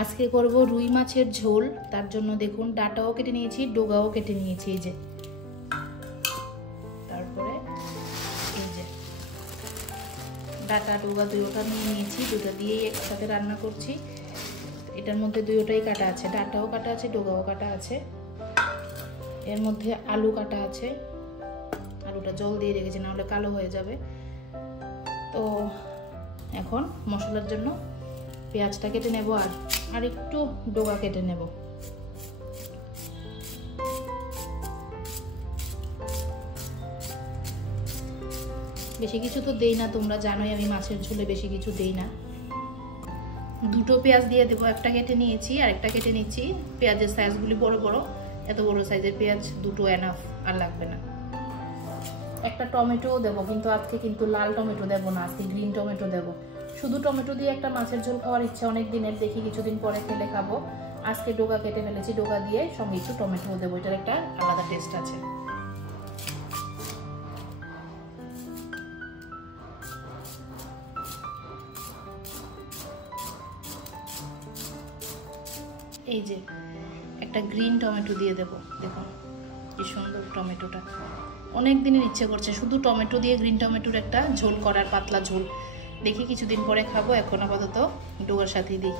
আজকে করব রুই মাছের ঝোল। তার জন্য দেখুন ডাটাও কেটে নিয়েছি, ডোগাও কেটে নিয়েছি, এই যে। তারপরে এই যে ডাটা ডোগা দুটোটা নিয়ে নিয়েছি, দুটো দিয়েই একসাথে রান্না করছি। এটার মধ্যে দুটোটাই কাটা আছে, ডাটাও কাটা আছে, ডোগাও কাটা আছে। এর মধ্যে আলু কাটা আছে, আলুটা জল দিয়ে রেখেছি, না হলে কালো হয়ে যাবে। তো এখন মশলার জন্য পেঁয়াজটা কেটে নেব আর একটু ডোগা কেটে নেব। বেশি কিছু তো দেই না, তোমরা জানোই আমি মাছের ঝোলে বেশি কিছু দেই না। দুটো পেঁয়াজ দিয়ে দেবো, একটা কেটে নিয়েছি আর একটা কেটে নিচ্ছি। পেঁয়াজের সাইজগুলি বড় বড়, এত বড় সাইজের পেঁয়াজ দুটো এনাফ, আর লাগবে না। একটা টমেটোও দেবো, কিন্তু আজকে কিন্তু লাল টমেটো দেবো না, আজকে গ্রিন টমেটো দেবো। শুধু টমেটো দিয়ে একটা মাছের ঝোল খাওয়ার ইচ্ছা অনেক দিনের, দেখি কিছুদিন পরে খেলে খাবো। আজকে ডোগা কেটে ফেলেছি, ডোগা দিয়ে সঙ্গে একটু টমেটোও দেবো, এটার একটা আলাদা টেস্ট আছে। এই যে একটা গ্রিন টমেটো দিয়ে দেবো, দেখুন কি সুন্দর টমেটোটা। অনেক দিনের ইচ্ছে করছে শুধু টমেটো দিয়ে গ্রিন টমেটোর একটা ঝোল করার, পাতলা ঝোল। দেখি কিছুদিন পরে খাবো, এখন আপাতত ডোগার সাথেই দিই।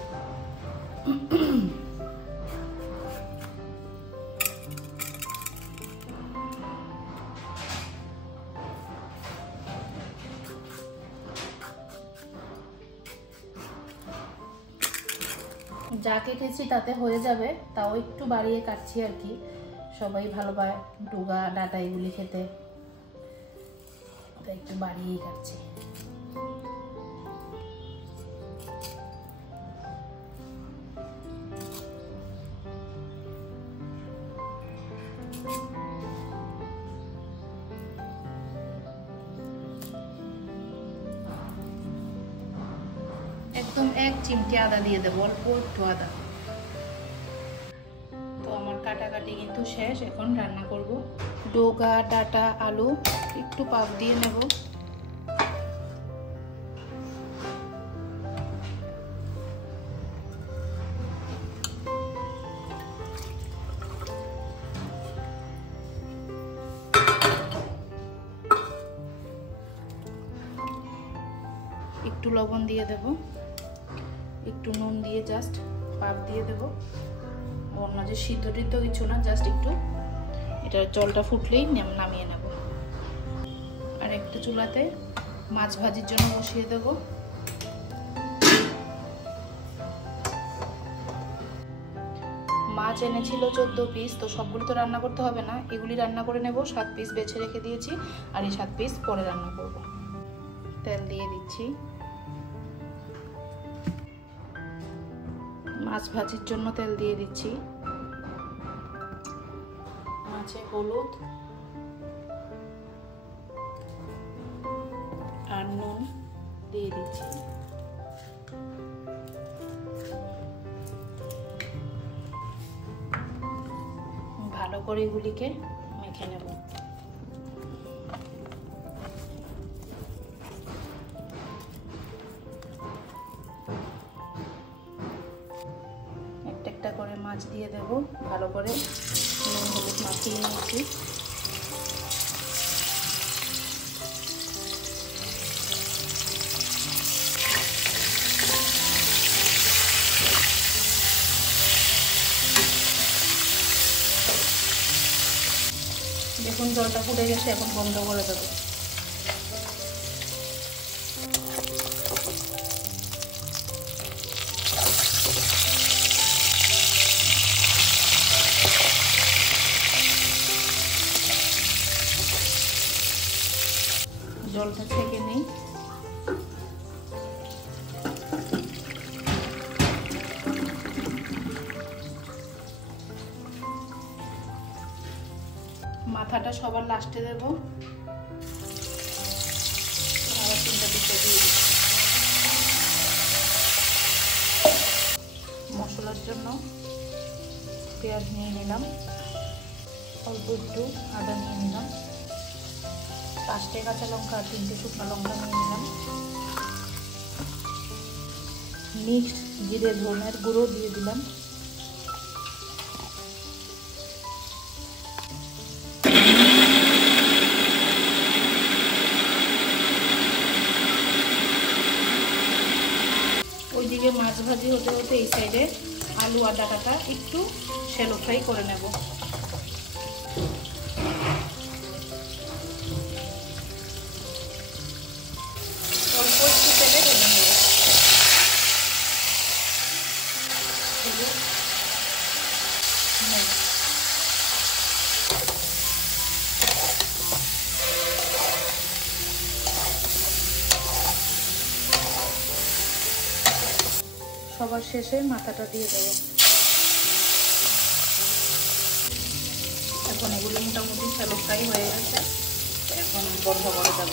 যা কেটেছি তাতে হয়ে যাবে, তাও একটু বাড়িয়ে কাটছি আর কি। সবাই ভালো পায় ডোগা ডাটা এগুলি খেতে, তাই একটু বাড়িয়েই কাটছি। একদম 1 চিমটি আদা দিয়ে দেবো, অল্প একটু আদা। তো আমার কাটাকাটি কিন্তু শেষ, এখন রান্না করব। ডোগা ডাটা আলু একটু পাপ দিয়ে নেব। একটু লবণ দিয়ে দেব, একটু নুন দিয়ে জাস্ট পাপ দিয়ে দেব। অন্য যে সিদ্ধ টিদ্ধ কিছু না, জাস্ট একটু এটা জলটা ফুটলেই নামিয়ে নেব। আর একটা চুলাতে মাছ ভাজির জন্য বসিয়ে দেব। মাছ এনেছিল 14 পিস, তো সবগুলো তো রান্না করতে হবে না, এগুলি রান্না করে নেব। 7 পিস বেছে রেখে দিয়েছি, আর এই 7 পিস পরে রান্না করব। তেল দিয়ে দিচ্ছি। মাছ ভাজির জন্য তেল দিয়ে দিচ্ছি। মাছে হলুদ আর নুন দিয়ে দিচ্ছি। ভালো করে এগুলিকে মেখে নেব। একটা করে মাছ দিয়ে দেব, ভালো করে নুন হলুদ মাখিয়ে নিচ্ছি। দেখুন জলটা ফুটে গেছে, এখন বন্ধ করে দেবো। জলটা ছেঁকে নিই। মাথাটা সবার লাস্টে দেব। আবার 3টা দিকে দিয়ে দিই। মশলার জন্য পেঁয়াজ নিয়ে নিলাম, অল্প একটু আদা নিয়ে নিলাম, 5টে কাঁচা লঙ্কা আর 3টে শুকনো লঙ্কা নিয়ে নিলাম। মিক্সড জিরে ধনের গুঁড়ো দিয়ে দিলাম। ওইদিকে মাছ ভাজি হতে হতে এই সাইডে আলু আর ডাঁটাটা একটু শ্যালো ফ্রাই করে নেব। অল্প একটু তেলে ভেজে নেব। সবার শেষে মাথাটা দিয়ে দেব। এখন এগুলো মোটামুটি শ্যালো ফ্রাই হয়ে গেছে, এখন বন্ধ করে দেব।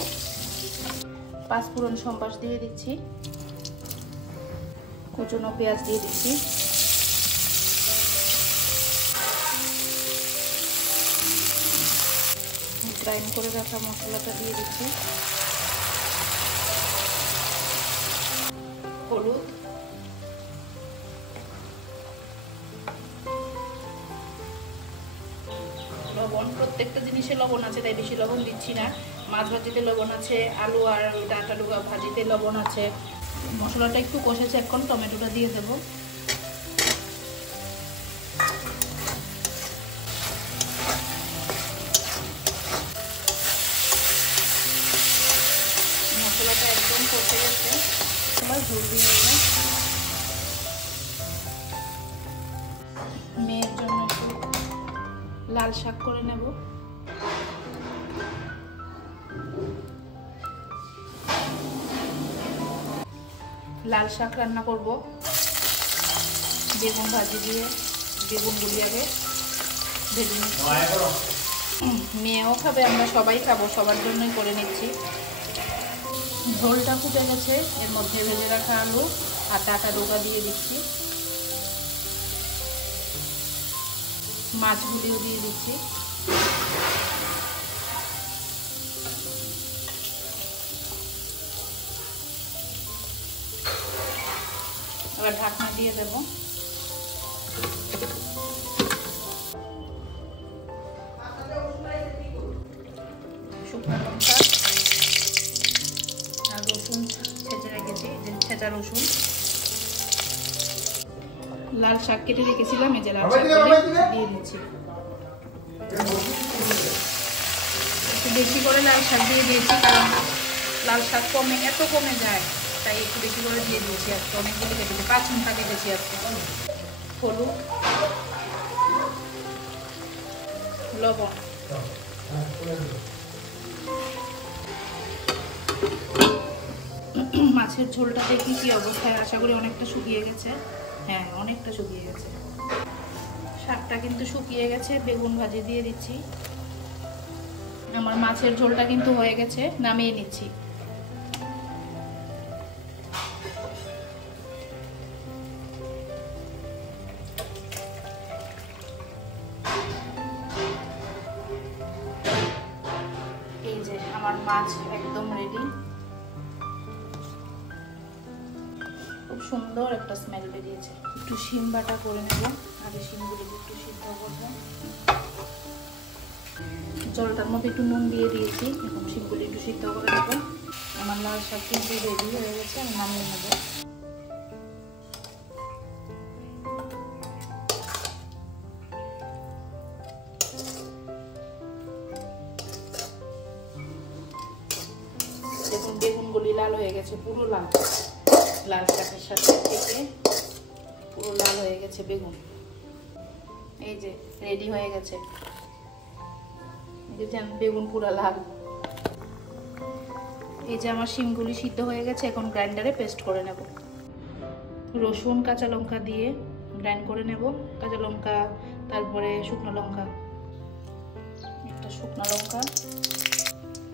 পাঁচফোড়ন সম্বাস দিয়ে দিচ্ছি, কুচনো পেঁয়াজ দিয়ে দিচ্ছি, গ্রাইন্ড করে রাখা মশলাটা দিয়ে দিচ্ছি, হলুদ, লবণ। প্রত্যেকটা জিনিসে লবণ আছে, তাই বেশি লবণ দিচ্ছি না। মাছ ভাজিতে লবণ আছে, আলু আর ডাঁটা ডুগা ভাজিতে লবণ আছে। মশলাটা একটু কষেছে, এখন টমেটোটা দিয়ে দেব। মশলাটা একদম কষে গেছে, এবার ঝোল দিয়ে দেবো। মেয়ের জন্য একটু লাল শাক করে নেব। লাল শাক রান্না করব বেগুন ভাজি দিয়ে। বেগুনগুলি আগে ভেজে নিচ্ছি। মেয়েও খাবে, আমরা সবাই খাবো, সবার জন্যই করে নিচ্ছি। ঝোলটা ফুটে গেছে, এর মধ্যে ভেজে রাখা আলু আর ডাঁটা ডোকা দিয়ে দিচ্ছি, মাছগুলিও দিয়ে দিচ্ছি। এবার ঢাকনা দিয়ে দেব। শুকনো লঙ্কা আর রসুন ছেঁচে রেখেছি, ছেঁচা রসুন। লাল শাক কেটে রেখেছিলাম, এই যে লাল শাক দিয়ে দিচ্ছি। একটু বেশি করে লাল শাক দিয়ে দিয়েছি, কারণ লাল শাক এত কমে যায়, তাই একটু বেশি করে দিয়ে দিয়েছি। আজকে অনেকগুলো কেটেছি, 5 ঘন্টা কেটেছি আজকে। হলুদ, লবণ, মাছের ঝোলটা দেখি কি অবস্থায়। আশা করি অনেকটা শুকিয়ে গেছে। হ্যাঁ, অনেকটা শুকিয়ে গেছে। শাকটা কিন্তু শুকিয়ে গেছে। বেগুন ভাজি দিয়ে দিচ্ছি। আমার মাছের ঝোলটা কিন্তু হয়ে গেছে, নামিয়ে নিচ্ছি। এই যে আমার মাছ একদম রেডি। খুব সুন্দর একটা স্মেল বেরিয়েছে। একটু শিম বাটা করে নেব, আগে শিমগুলিকে একটু সিদ্ধ করব। জলটার মধ্যে একটু নুন দিয়ে দিয়েছি, এখন শিমগুলি একটু সিদ্ধ করে নেব। আমার লাল শাক কিন্তু রেডি হয়ে গেছে, আমি নামিয়ে নেব। দেখুন বেগুনগুলি লাল হয়ে গেছে, পুরো লাল। লাল শাকের সাথে থেকে পুরো লাল হয়ে গেছে বেগুন। এই যে রেডি হয়ে গেছে, বেগুন পুরো লাল। এই যে আমার শিমগুলি সিদ্ধ হয়ে গেছে, এখন গ্রাইন্ডারে পেস্ট করে নেব। রসুন কাঁচা লঙ্কা দিয়ে গ্রাইন্ড করে নেব। কাঁচা লঙ্কা, তারপরে শুকনো লঙ্কা, একটা শুকনো লঙ্কা,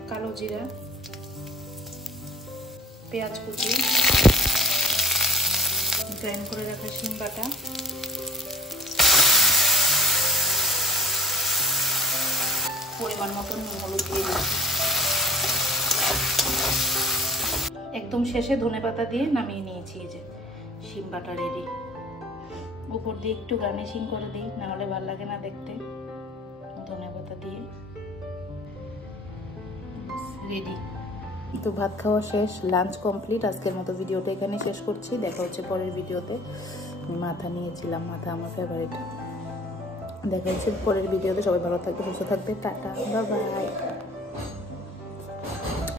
কালো জিরা, পেঁয়াজ কুচি, গ্রাইন্ড করে রাখা শিম বাটা, পরিমাণ মতন হলুদ দিয়ে দিচ্ছি। একদম শেষে ধনেপাতা দিয়ে নামিয়ে নিয়েছি। এই যে শিম বাটা রেডি। উপর দিয়ে একটু গার্নিশিং করে দিই, নাহলে ভালো লাগে না দেখতে। ধনেপাতা দিয়ে রেডি। তো ভাত খাওয়া শেষ, লাঞ্চ কমপ্লিট। আজকের মতো ভিডিওটা এখানে শেষ করছি। দেখা হচ্ছে পরের ভিডিওতে। আমি মাথা নিয়েছিলাম, মাথা আমার ফেভারিট। দেখা হচ্ছে পরের ভিডিওতে। সবাই ভালো থাকবে, সুস্থ থাকবে। Tata, bye bye.